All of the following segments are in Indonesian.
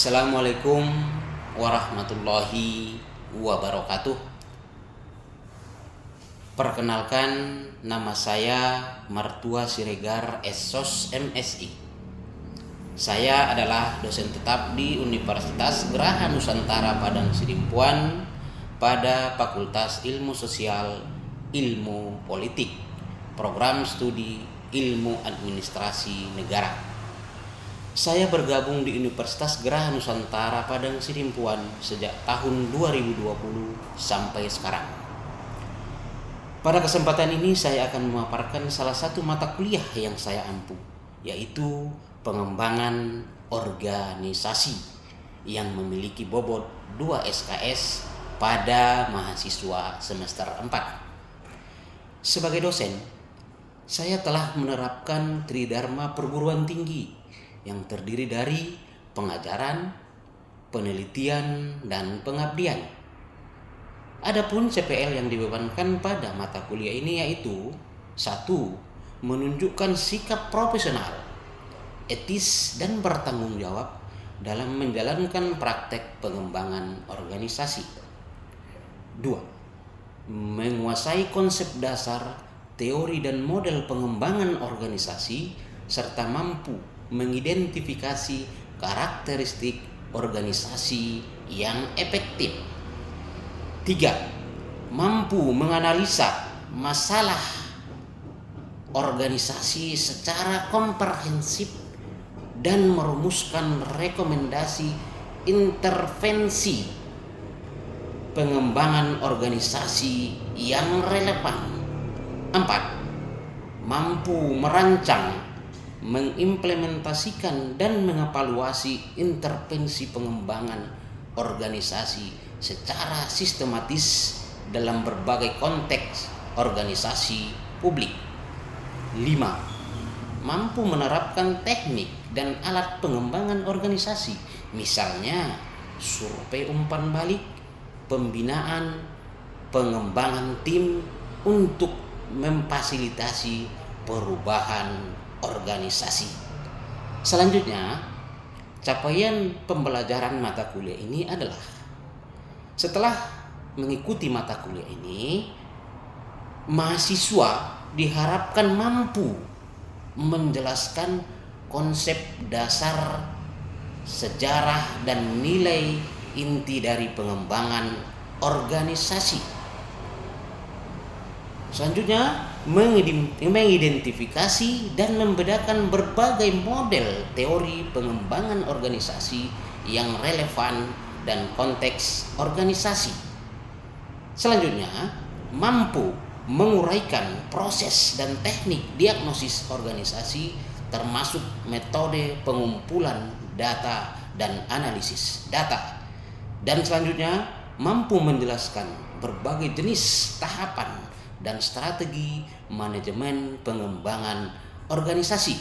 Assalamualaikum warahmatullahi wabarakatuh. Perkenalkan, nama saya Martua Siregar SSOS MSI. Saya adalah dosen tetap di Universitas Geraha Nusantara Padang Sidimpuan pada Fakultas Ilmu Sosial Ilmu Politik, Program Studi Ilmu Administrasi Negara. Saya bergabung di Universitas Geraha Nusantara Padang Sidimpuan sejak tahun 2020 sampai sekarang. Pada kesempatan ini saya akan memaparkan salah satu mata kuliah yang saya ampu, yaitu pengembangan organisasi yang memiliki bobot 2 SKS pada mahasiswa semester 4. Sebagai dosen, saya telah menerapkan Tridharma perguruan tinggi yang terdiri dari pengajaran, penelitian, dan pengabdian. Adapun CPL yang dibebankan pada mata kuliah ini yaitu 1. Menunjukkan sikap profesional, etis, dan bertanggung jawab dalam menjalankan praktek pengembangan organisasi. 2. Menguasai konsep dasar, teori, dan model pengembangan organisasi serta mampu mengidentifikasi karakteristik organisasi yang efektif. 3. Mampu menganalisa masalah organisasi secara komprehensif dan merumuskan rekomendasi intervensi pengembangan organisasi yang relevan. 4. Mampu merancang, mengimplementasikan, dan mengevaluasi intervensi pengembangan organisasi secara sistematis dalam berbagai konteks organisasi publik. 5. Mampu menerapkan teknik dan alat pengembangan organisasi, misalnya survei umpan balik, pembinaan, pengembangan tim untuk memfasilitasi perubahan organisasi. Selanjutnya, capaian pembelajaran mata kuliah ini adalah setelah mengikuti mata kuliah ini, mahasiswa diharapkan mampu menjelaskan konsep dasar, sejarah, dan nilai inti dari pengembangan organisasi. Selanjutnya, mengidentifikasi dan membedakan berbagai model teori pengembangan organisasi yang relevan dan konteks organisasi. Selanjutnya, mampu menguraikan proses dan teknik diagnosis organisasi termasuk metode pengumpulan data dan analisis data. Dan selanjutnya, mampu menjelaskan berbagai jenis tahapan dan strategi manajemen pengembangan organisasi.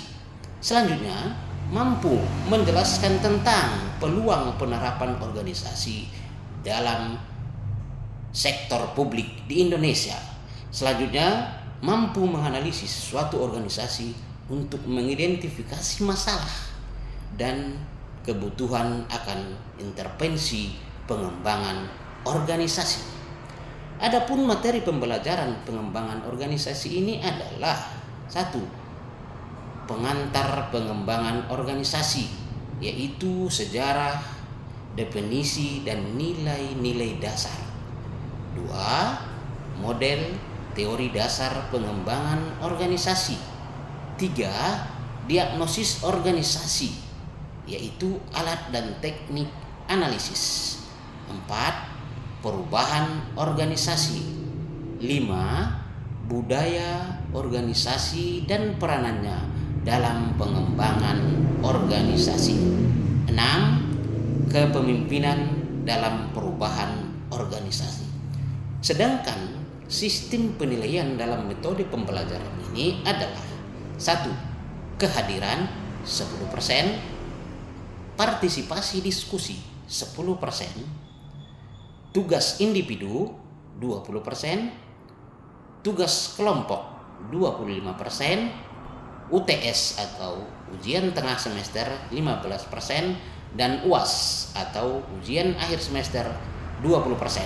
Selanjutnya, mampu menjelaskan tentang peluang penerapan organisasi dalam sektor publik di Indonesia. Selanjutnya, mampu menganalisis suatu organisasi untuk mengidentifikasi masalah dan kebutuhan akan intervensi pengembangan organisasi. Adapun materi pembelajaran pengembangan organisasi ini adalah 1. Pengantar pengembangan organisasi, yaitu sejarah, definisi, dan nilai-nilai dasar. 2. Model teori dasar pengembangan organisasi. 3. Diagnosis organisasi, yaitu alat dan teknik analisis. 4. Perubahan organisasi. 5. Budaya organisasi dan peranannya dalam pengembangan organisasi. 6. Kepemimpinan dalam perubahan organisasi. Sedangkan sistem penilaian dalam metode pembelajaran ini adalah 1. Kehadiran 10%, partisipasi diskusi 10%, tugas individu 20%, tugas kelompok 25%, UTS atau ujian tengah semester 15% dan UAS atau ujian akhir semester 20%.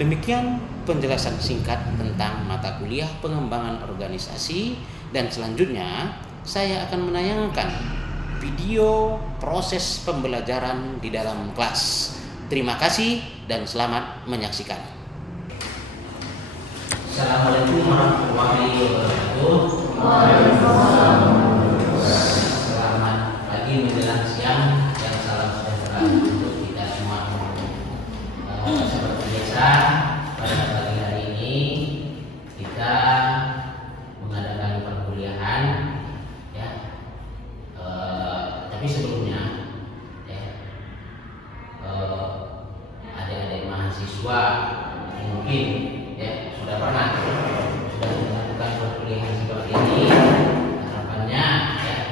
Demikian penjelasan singkat tentang mata kuliah pengembangan organisasi, dan selanjutnya saya akan menayangkan video proses pembelajaran di dalam kelas. Terima kasih dan selamat menyaksikan. Assalamualaikum warahmatullahi wabarakatuh. Selamat pagi menjelang siang dan salam sejahtera untuk kita semua. Seperti biasa, pada pagi hari ini kita mengadakan perkuliahan, ya. Tapi sebelumnya, ya, adik-adik mahasiswa mungkin sudah melakukan perkuliahan seperti ini. Harapannya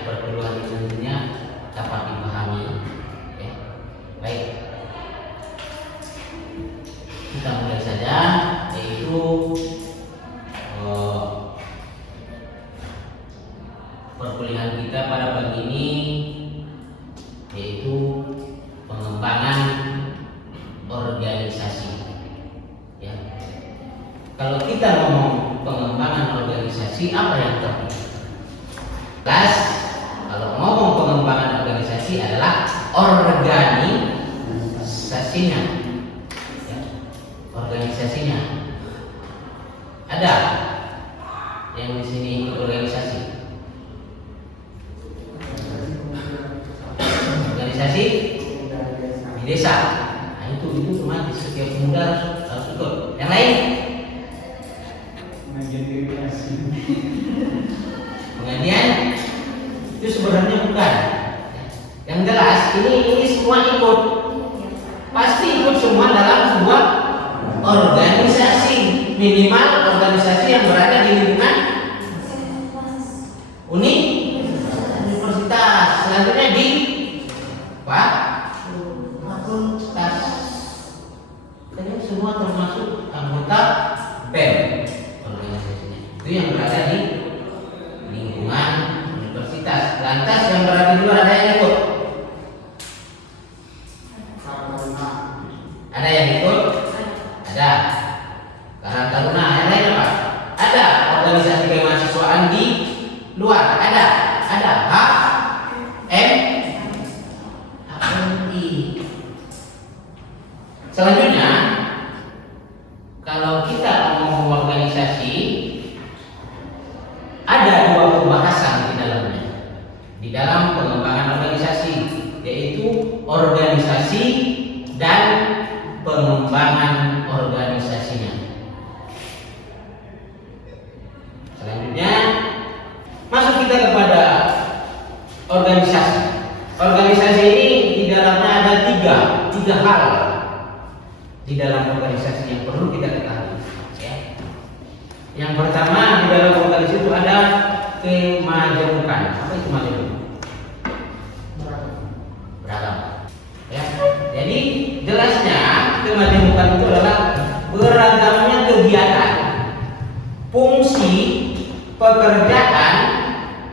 perkuliahan selanjutnya dapat dipahami. Baik, kita mulai saja, yaitu perkuliahan kita pada pagi ini, yaitu pengembangan organisasi. Kalau kita ngomong pengembangan organisasi, apa yang terpikir? Kalau ngomong pengembangan organisasi adalah organisasinya, organisasinya. Ada yang di sini ikut organisasi? Organisasi di desa. Nah, itu otomatis setiap pemuda harus ikut. Yang lain? Pengajian itu sebenarnya bukan. Yang jelas ini semua ikut. Pasti ikut semua dalam sebuah organisasi, minimal organisasi yang berada di lingkungan universitas. Selanjutnya di fakultas. Kalian semua termasuk anggota BEM. Itu yang berada di lingkungan universitas. Lantas yang berada di luar ada yang ikut? Ada yang ikut? Ada. Karang Taruna. Yang lain apa? Ada. Organisasi kemahasiswaan di luar. Ada. HMI. Selanjutnya, kalau kita ngomong organisasi, ada dua pembahasan di dalamnya, di dalam pengembangan organisasi, yaitu organisasi dan pengembangan organisasinya. Selanjutnya masuk kita kepada organisasi. Organisasi ini di dalamnya ada tiga hal di dalam organisasi yang perlu kita ketahui. Yang pertama, di dalam organisasi itu ada kemajemukan. Apa itu kemajemukan? Beragam. Jadi jelasnya kemajemukan itu adalah beragamnya kegiatan, fungsi, pekerjaan,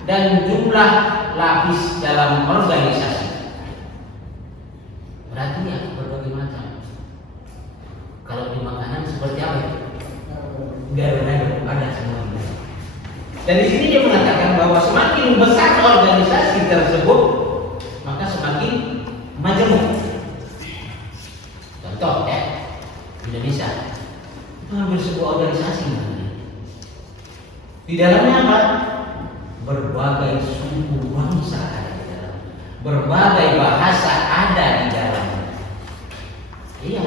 dan jumlah lapis dalam organisasi. Berarti berbagai macam. Kalau di makanan seperti apa itu? Ada semua. Dan di sini dia mengatakan bahwa semakin besar organisasi tersebut, maka semakin majemuk. Contoh Indonesia itu hampir sebuah organisasi. Di dalamnya apa? Berbagai suku bangsa ada di dalam, berbagai bahasa ada di dalamnya. Iya,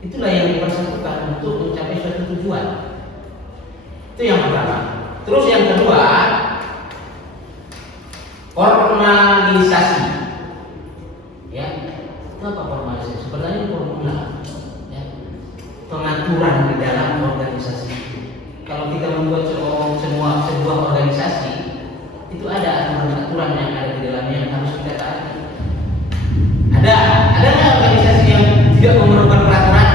itulah yang dipersatukan untuk mencapai suatu tujuan. Itu yang pertama. Terus yang kedua, formalisasi. Itu apa formalisasi? Sebenarnya formula, pengaturan di dalam organisasi. Kalau kita membuat sebuah organisasi, itu ada aturan-aturan yang ada di dalamnya yang harus kita taati. Ada nggak organisasi yang tidak memerlukan peraturan?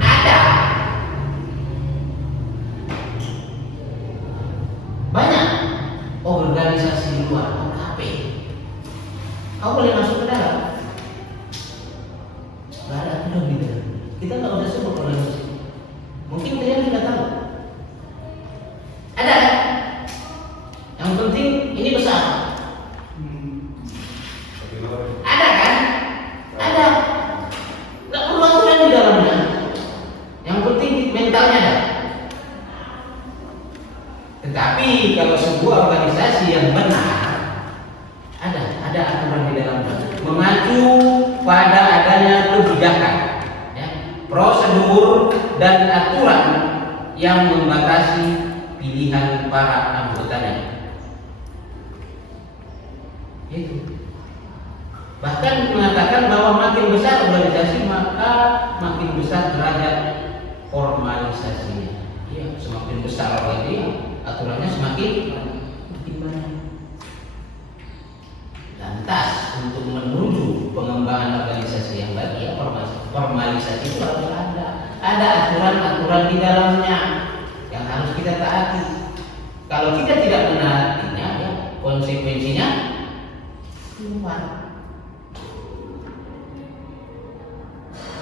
Ada. Kau boleh masuk ke dalam. Gak ada aturan di dalam. Kita nggak usah sebut organisasi. Mungkin kalian sudah tahu. Ada. Yang penting ini besar. Ada kan? Ada. Nggak perlu aturan di dalamnya. Yang penting mentalnya ada. Tetapi kalau sebuah organisasi yang benar, ada aturan di dalamnya, mengacu pada adanya kebijakan, ya, prosedur dan aturan yang membatasi pilihan para anggotanya. Itu. Bahkan mengatakan bahwa makin besar organisasi maka makin besar derajat formalisasinya. Ya, semakin besar lagi aturannya semakin banyak. Lantas untuk menuju pengembangan organisasi yang baik, ya formalisasi itu harus ada. Ada aturan-aturan di dalamnya yang harus kita taati. Kalau kita tidak menaatinya, ya konsekuensinya keluar.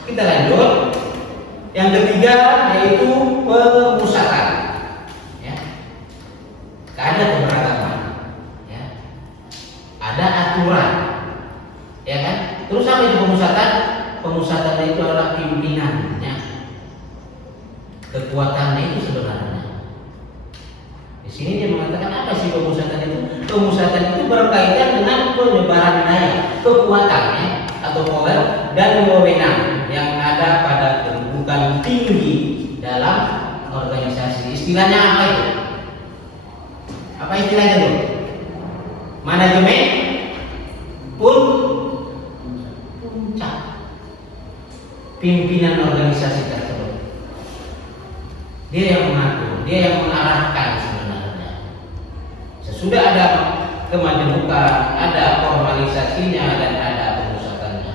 Kita lanjut. Yang ketiga yaitu pemusatan. Ya. Ada keberagaman. Ya. Ada aturan. Ya kan? Terus apa itu pemusatan? Pemusatan itu adalah pimpinannya. Kekuatannya itu sebenarnya. Di sini dia mengatakan apa sih pemusatan itu? Pemusatan itu berkaitan dengan penyebaran daya, kekuatannya atau power dan wewenang yang ada pada kedudukan tinggi dalam organisasi. Istilahnya apa itu? Apa istilahnya itu? Manajemen puncak pimpinan organisasi tersebut. Dia yang mengatur, dia yang mengarahkan sebenarnya. Sesudah ada kemajemukan, ada formalisasinya dan ada pemusatannya,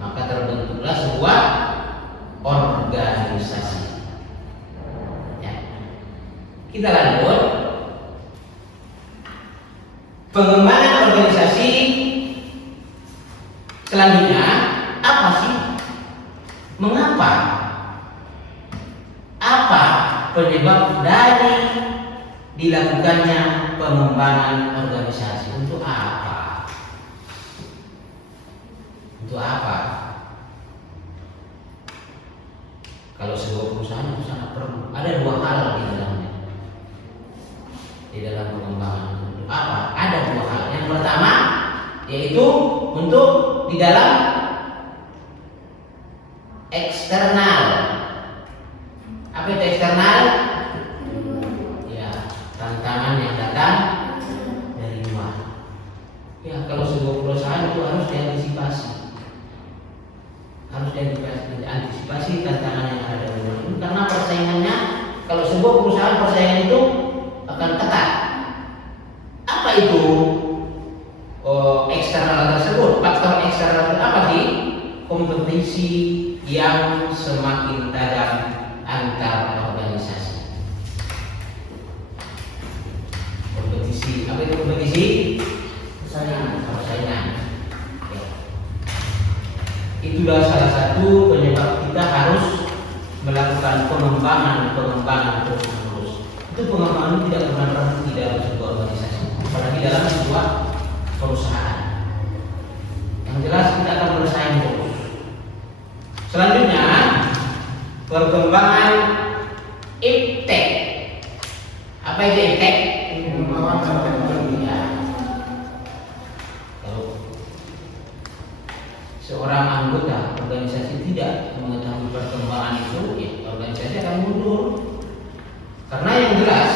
maka terbentuklah sebuah organisasi. Ya. Kita lanjut. Pengembangan organisasi selanjutnya apa sih? Mengapa? Apa penyebab dari dilakukannya pengembangan organisasi? Untuk apa? Untuk apa? Kalau sebuah perusahaan itu sangat perlu. Ada dua hal di dalamnya. Di dalam pengembangan. Untuk apa? Ada dua hal. Yang pertama yaitu untuk di dalam eksternal. Apa itu eksternal? Ya, tantangan yang datang dari luar. Ya, kalau sebuah perusahaan itu harus diantisipasi. Harus diantisipasi tantangan yang ada dari luar. Karena persaingannya, kalau sebuah perusahaan persaingan itu akan ketat. Apa itu eksternal tersebut? Faktor eksternal itu apa sih? Kompetisi yang semakin tajam antar organisasi. Kompetisi, apa itu kompetisi? Persaingan. Ya. Itulah salah satu penyebab kita harus melakukan pengembangan terus-menerus. Itu pengembangan tidak pernah berhenti dalam sebuah organisasi, apalagi dalam sebuah perusahaan. Yang jelas kita akan bersaing terus. Selanjutnya perkembangan iptek. Apa itu iptek? Kalau seorang anggota organisasi tidak mengetahui perkembangan itu, ya, organisasi akan mundur. Karena yang jelas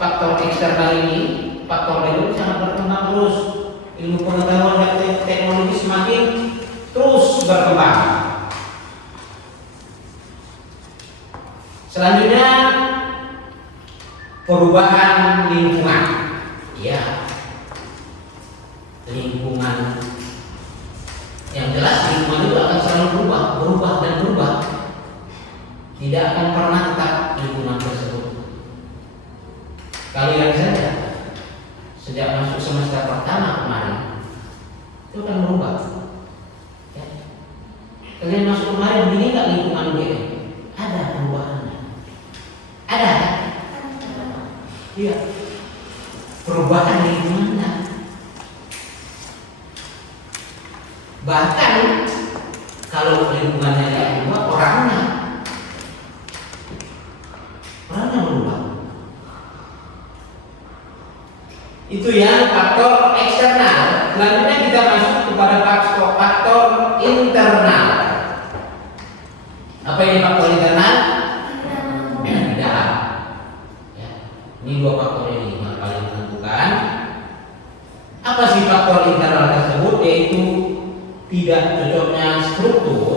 faktor eksternal ini, faktor itu sangat berkembang terus. Ilmu pengetahuan dan teknologi semakin terus berkembang. Selanjutnya perubahan lingkungan. Ya, lingkungan. Yang jelas lingkungan itu akan selalu berubah dan berubah. Tidak akan pernah tetap lingkungan tersebut. Kalian saja sejak masuk semester pertama kemarin itu akan berubah. Ya. Kalian masuk kemarin begini nggak lingkungan dia? Ada perubahannya. Ada. Iya. Perubahan lingkungannya. Bahkan kalau lingkungannya tidak berubah, orangnya berubah. Itu yang faktor eksternal. Selanjutnya kita masuk kepada faktor internal. Apa ini faktor internal? Di dalam. Ya. Ini dua faktor ini yang paling menentukan. Apa sih faktor internal tersebut? Yaitu tidak cocoknya struktur,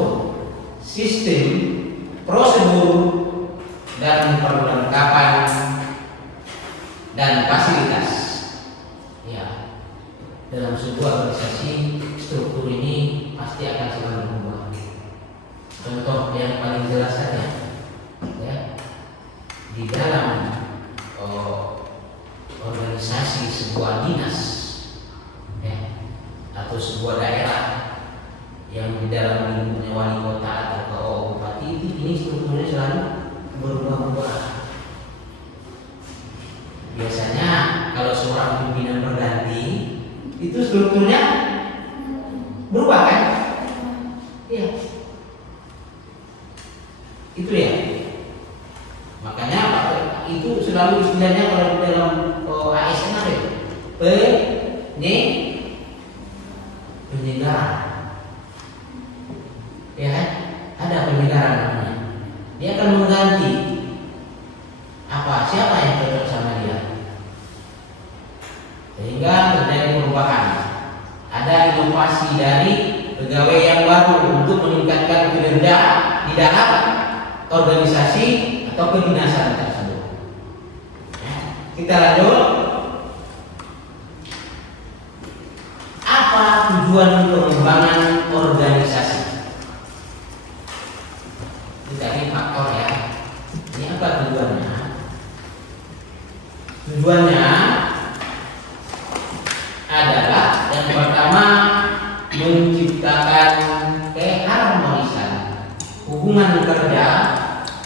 sistem, prosedur, dan perlengkapan dan fasilitas. Ya, dalam sebuah organisasi struktur ini pasti akan selalu berubah. Contoh yang paling jelas saja, ya, di dalam organisasi sebuah dinas, ya, atau sebuah daerah yang di dalam lingkupnya wali kota atau bupati, ini strukturnya selalu berubah-ubah. Biasanya kalau seorang pimpinan berganti, itu strukturnya berubah kan? Iya. Itu ya. Makanya itu selalu istilahnya kalau di dalam ASN apa ya? Penyegaran. Ya kan? Ada penyegaran namanya. Dia akan mengganti siapa yang cocok sama dia, sehingga terjadi perubahan. Ada inovasi dari pegawai yang baru untuk meningkatkan kinerja di dalam organisasi atau kedinasan tersebut. Ya, kita lanjut. Apa tujuan pengembangan organisasi? Ini tadi faktor ya. Ini apa tujuannya? Tujuannya adalah yang pertama menciptakan keharmonisan hubungan kerja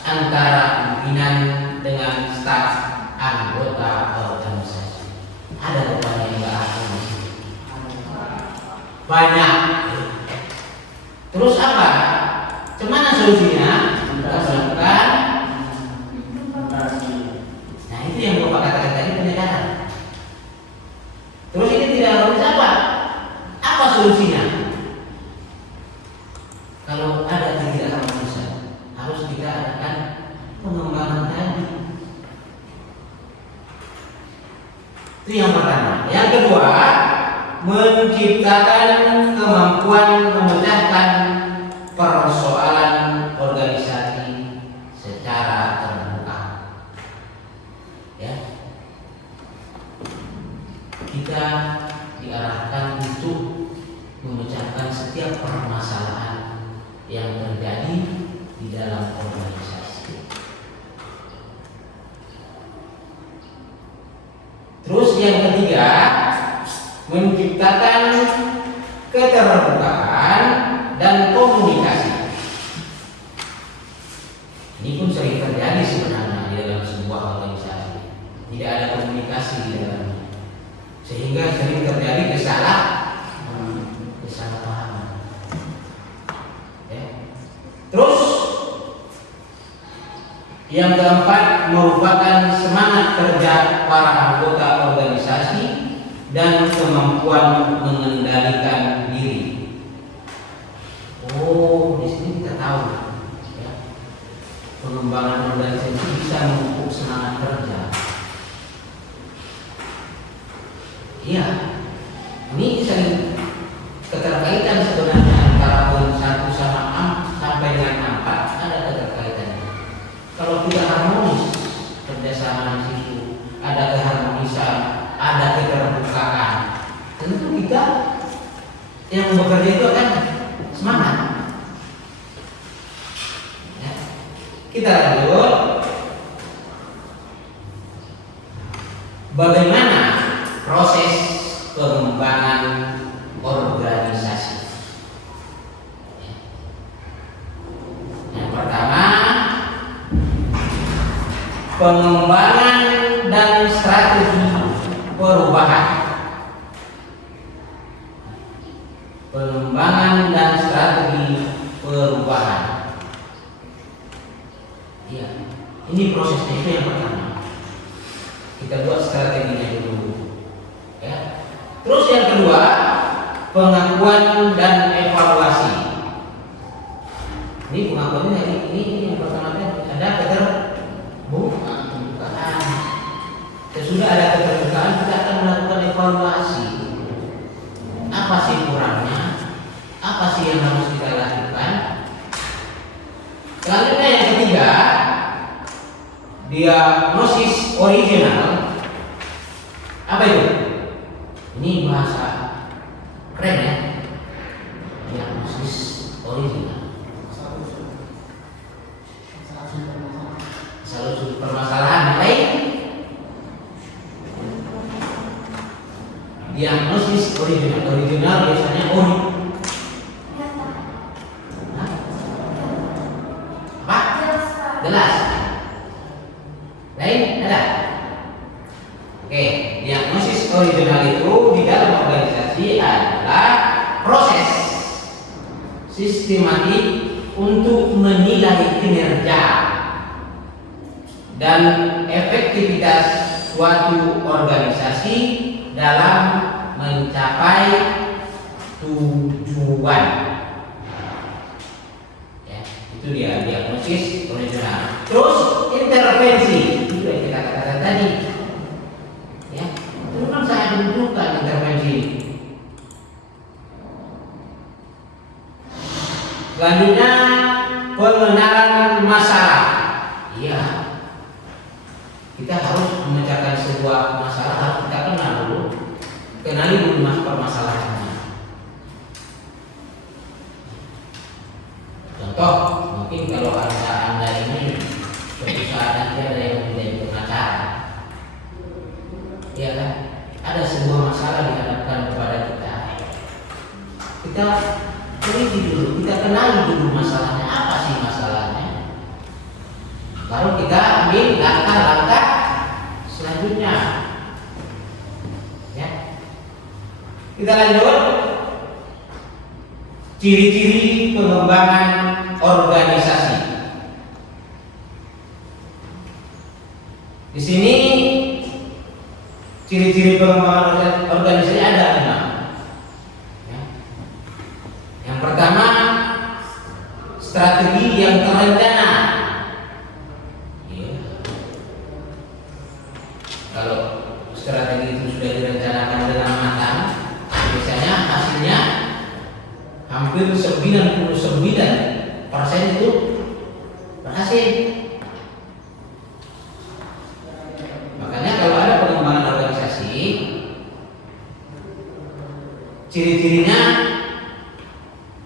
antara pimpinan dengan staf anggota organisasi. Ada rupanya yang enggak harmonis. Banyak. Terus apa? Gimana solusinya? Melakukan. Nah, itu yang Bapak katakan tadi, penyegaran. Terus ini tidak harus apa? Apa solusinya? Kalau ada ketidakharmonisan, harus kita adakan pengembangan tadi. Itu yang pertama. Yang kedua, menciptakan kemampuan memecahkan persoalan organisasi secara terbuka. Ya, kita diarahkan untuk memecahkan setiap permasalahan yang terjadi di dalam organisasi. Terus yang ketiga, menciptakan keterbukaan dan komunikasi. Ini pun sering terjadi sebenarnya di dalam sebuah organisasi. Tidak ada komunikasi di dalamnya, sehingga sering terjadi kesalahpahaman. Ya. Terus yang keempat, merupakan semangat kerja para anggota organisasi dan kemampuan mengendalikan diri. Oh, di sini kita tahu, ya, pengembangan organisasi bisa memupuk semangat kerja. Iya, ini sering keterkaitan sebenarnya antara poin 1 sampai dengan 4 ada keterkaitannya. Kalau tidak harmonis kerjasama di situ, ada keharmonisan, ada keterbukaan, tentu kita yang bekerja itu akan semangat. Ya. Kita lanjut. Bagaimana proses pengembangan organisasi? pengembangan dan strategi perubahan. Pengembangan dan strategi perubahan. Iya, ini prosesnya itu yang pertama. Kita buat strateginya dulu. Ya. Terus yang kedua, pengakuan dan evaluasi. Ini pengakuannya ini yang pertama ada keterbukaan. Sesudah ada keterbukaan, kita akan melakukan evaluasi. Apa sih kurangnya? Apa sih yang harus kita lakukan? Selanjutnya yang ketiga, diagnosis original. Apa itu? Ini bahasa keren ya. Diagnosis original. Solusi permasalahan lain. Diagnosis original. Original biasanya ori. Apa? Jelas. Lain ada. Oke, diagnosis original itu di dalam organisasi adalah proses sistematik untuk menilai kinerja dan efektivitas suatu organisasi dalam mencapai tujuan. Ya, itu dia diagnosis original. Terus intervensi, itu yang kita katakan tadi. Ya, itu kan saya menentukan intervensi. Selanjutnya pengenalan masalah. Iya, kita harus memecahkan sebuah masalah, harus kita kenal dulu, kenali dulu permasalahannya. Contoh, mungkin kalau anda ini suatu saat nanti ada yang menjadi pengacara, ya kan? Ada sebuah masalah dihadapkan kepada kita. Kita teliti dulu, kita kenali dulu masalahnya, apa sih masalahnya. Baru kita ambil langkah-langkah selanjutnya. Ya. Kita lanjut. Ciri-ciri pengembangan organisasi. Di sini ciri-ciri pengembangan organisasi ada 5. Ya. Yang pertama, strategi yang terencana. Kalau strategi itu sudah direncanakan dengan matang, biasanya hasilnya hampir 99% itu berhasil. Makanya kalau ada pengembangan organisasi, ciri-cirinya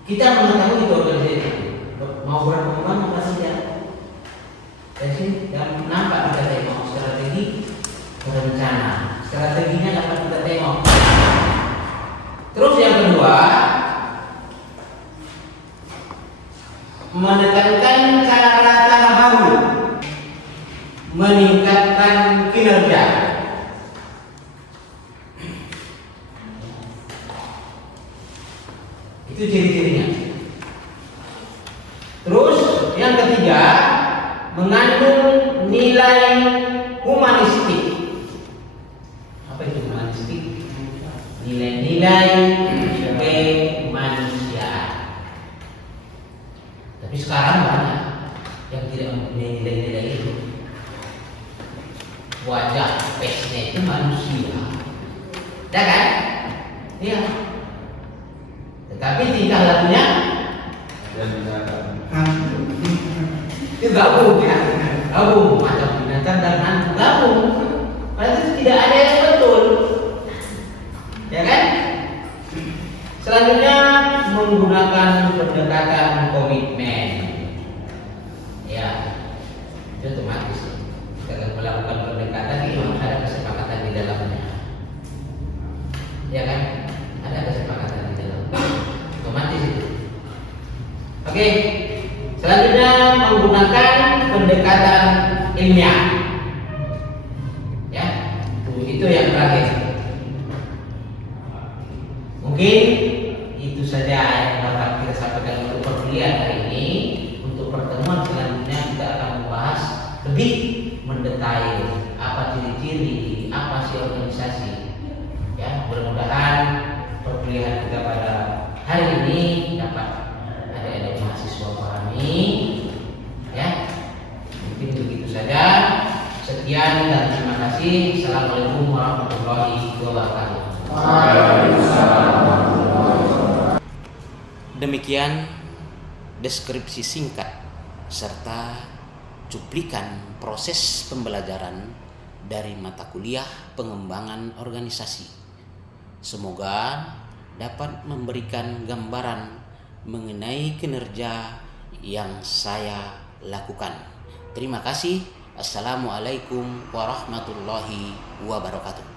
kita mengetahui itu organisasi mau berkembang apa tidak. Dan nampak kita tengok strategi berencana, strateginya dapat kita tengok. Terus yang kedua, menekankan cara-cara baru, meningkatkan kinerja. Itu ciri-cirinya. Terus yang ketiga, mengandung nilai humanistik. Apa itu humanistik? Nilai-nilai kemanusiaan. Tapi sekarang banyak yang tidak mempunyai nilai-nilai itu. Wajah face-nya itu manusia, ya kan? Iya. Tetapi tingkah lakunya itu gabung ya, gabung macam binatang dan hantu gabung. Berarti tidak ada yang betul, ya kan? Selanjutnya menggunakan pendekatan komitmen. Ya, itu otomatis kita akan melakukan pendekatan ini harus ada kesepakatan di dalamnya, ya kan? Ada kesepakatan di dalamnya, otomatis itu. Oke, selanjutnya menggunakan pendekatan ilmiah. yang terakhir. Mungkin itu saja yang dapat kita sampaikan untuk perkuliahan hari ini. Untuk pertemuan selanjutnya kita akan membahas lebih mendetail apa ciri-ciri, apa sih organisasi. Ya, mudah-mudahan perkuliahan kita pada hari ini dapat adik-adik mahasiswa pahami. Ya, mungkin begitu saja. Sekian dan terima kasih. Assalamualaikum warahmatullahi wabarakatuh. Demikian deskripsi singkat serta cuplikan proses pembelajaran dari mata kuliah pengembangan organisasi. Semoga dapat memberikan gambaran mengenai kinerja yang saya lakukan. Terima kasih. Assalamualaikum warahmatullahi wabarakatuh.